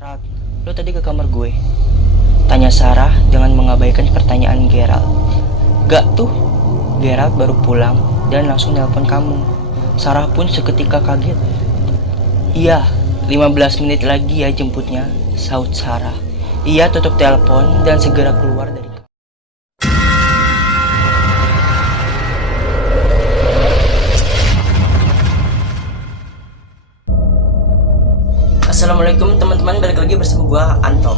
Rak, lo tadi ke kamar gue? Tanya Sarah dengan mengabaikan pertanyaan Gerald. Gak tuh, Gerald baru pulang dan langsung nelpon kamu. Sarah pun seketika kaget. Iya, 15 menit lagi ya jemputnya, saut Sarah. Ia tutup telepon dan segera keluar dari kamar. Assalamualaikum teman-teman, balik lagi bersama gue Anto.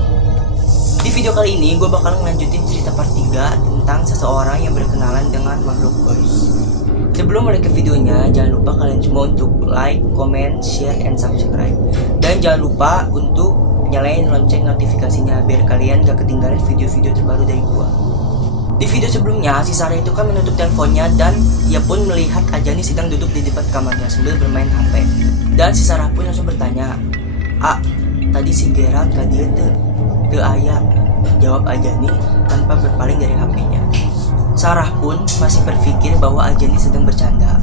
Di video kali ini gue bakal ngelanjutin cerita part 3 tentang seseorang yang berkenalan dengan makhluk boys. Sebelum mulai ke videonya, jangan lupa kalian semua untuk like, comment, share, and subscribe. Dan jangan lupa untuk nyalain lonceng notifikasinya biar kalian gak ketinggalan video-video terbaru dari gue. Di video sebelumnya, si Sarah itu kan menutup teleponnya dan ia pun melihat Ajani sedang duduk di depan kamarnya sambil bermain HP. Dan si Sarah pun langsung bertanya, tadi si Gerald ka dia te aya, jawab Ajani tanpa berpaling dari HP-nya. Sarah pun masih berpikir bahwa Ajani sedang bercanda.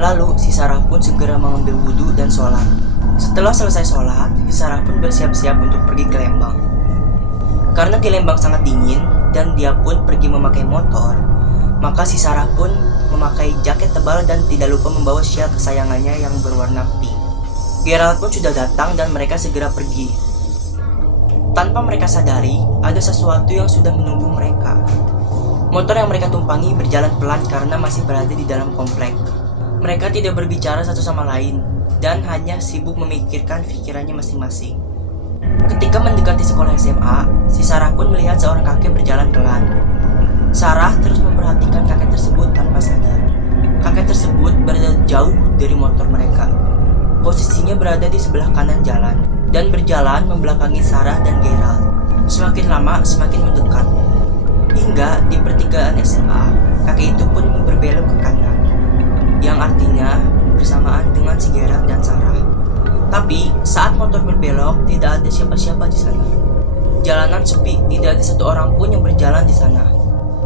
Lalu si Sarah pun segera mengambil wudhu dan sholat. Setelah selesai sholat, si Sarah pun bersiap-siap untuk pergi ke Lembang. Karena di Lembang sangat dingin dan dia pun pergi memakai motor, maka si Sarah pun memakai jaket tebal dan tidak lupa membawa syal kesayangannya yang berwarna pink. Gerald pun sudah datang dan mereka segera pergi. Tanpa mereka sadari, ada sesuatu yang sudah menunggu mereka. Motor yang mereka tumpangi berjalan pelan karena masih berada di dalam komplek. Mereka tidak berbicara satu sama lain dan hanya sibuk memikirkan pikirannya masing-masing. Ketika mendekati sekolah SMA, si Sarah pun melihat seorang kakek berjalan pelan. Sarah terus memperhatikan kakek tersebut tanpa sadar. Kakek tersebut berada jauh dari motor mereka. Posisinya berada di sebelah kanan jalan dan berjalan membelakangi Sarah dan Gerald. Semakin lama semakin mendekat. Hingga di pertigaan SMA, kakek itu pun berbelok ke kanan, yang artinya bersamaan dengan si Gerald dan Sarah. Tapi saat motor berbelok, tidak ada siapa-siapa di sana. Jalanan sepi, tidak ada satu orang pun yang berjalan di sana.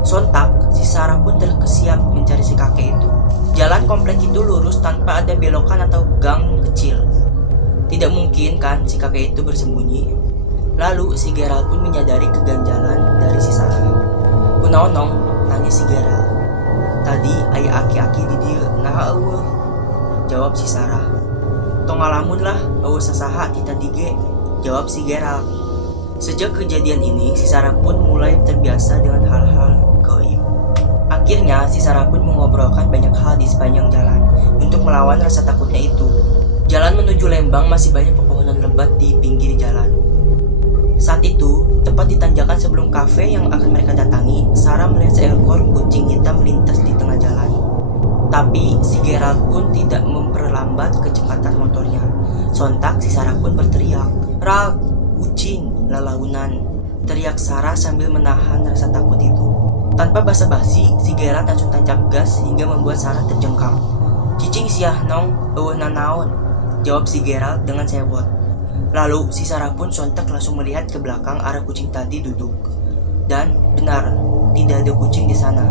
Sontak, si Sarah pun terkesiap mencari si kakek itu. Jalan komplek itu lurus tanpa ada belokan atau gang kecil. Tidak mungkin kan si kakek itu bersembunyi. Lalu si Gerald pun menyadari keganjalan dari si Sarah. Kunaonong, tanya si Gerald. Tadi ayah aki-aki di dia, nah eueuh, jawab si Sarah. Tong ngalamun lah, eueuh sasaha kita dige, jawab si Gerald. Sejak kejadian ini, si Sarah pun mulai terbiasa dengan hal-hal gaib. Akhirnya, si Sarah pun mengobrolkan banyak hal di sepanjang jalan untuk melawan rasa takutnya itu. Jalan menuju Lembang masih banyak pepohonan lebat di pinggir jalan. Saat itu, tepat di tanjakan sebelum kafe yang akan mereka datangi, Sarah melihat seekor kucing hitam melintas di tengah jalan. Tapi, si Gerald pun tidak memperlambat kecepatan motornya. Sontak, si Sarah pun berteriak, "Rak, kucing, lalaunan," teriak Sarah sambil menahan rasa takut itu. Tanpa basa-basi, si Gerald langsung tancap gas hingga membuat Sarah terjengkang. "Cicing siah nong, eueuh nanaon," jawab si Gerald dengan sewot. Lalu si Sarah pun sontak langsung melihat ke belakang arah kucing tadi duduk. Dan benar, tidak ada kucing di sana.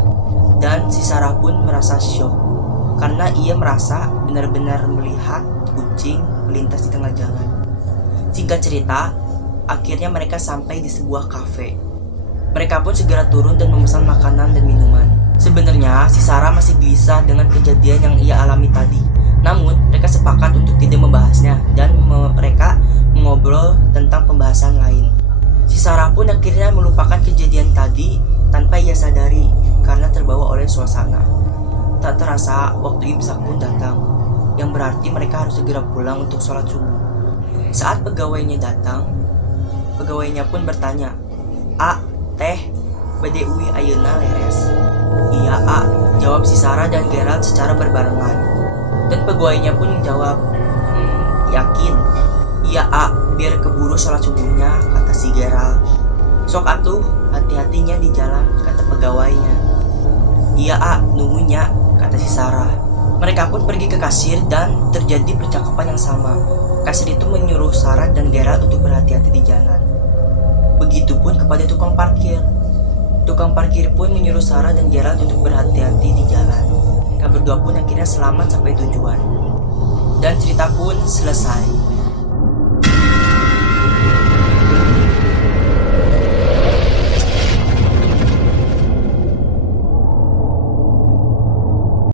Dan si Sarah pun merasa syok karena ia merasa benar-benar melihat kucing melintas di tengah jalan. Singkat cerita, akhirnya mereka sampai di sebuah kafe. Mereka pun segera turun dan memesan makanan dan minuman. Sebenarnya si Sarah masih gelisah dengan kejadian yang ia alami tadi. Namun mereka sepakat untuk tidak membahasnya dan mereka mengobrol tentang pembahasan lain. Si Sarah pun akhirnya melupakan kejadian tadi tanpa ia sadari karena terbawa oleh suasana. Tak terasa waktu imsak pun datang, yang berarti mereka harus segera pulang untuk sholat subuh. Saat pegawainya datang, pegawainya pun bertanya, "Teh, bade uwi ayeuna leres?" "Iya, jawab si Sarah dan Gerald secara berbarengan. Dan pegawainya pun menjawab, "Yakin?" "Iya, biar keburu sholat subuhnya," kata si Gerald. "Sok atuh, hati-hatinya di jalan," kata pegawainya. "Iya, nunggunya," kata si Sarah. Mereka pun pergi ke kasir dan terjadi percakapan yang sama. Kasir itu menyuruh Sarah dan Gerald untuk berhati-hati di jalan. Begitupun kepada tukang parkir. Tukang parkir pun menyuruh Sarah dan Gerald untuk berhati-hati di jalan. Mereka berdua pun akhirnya selamat sampai tujuan. Dan cerita pun selesai.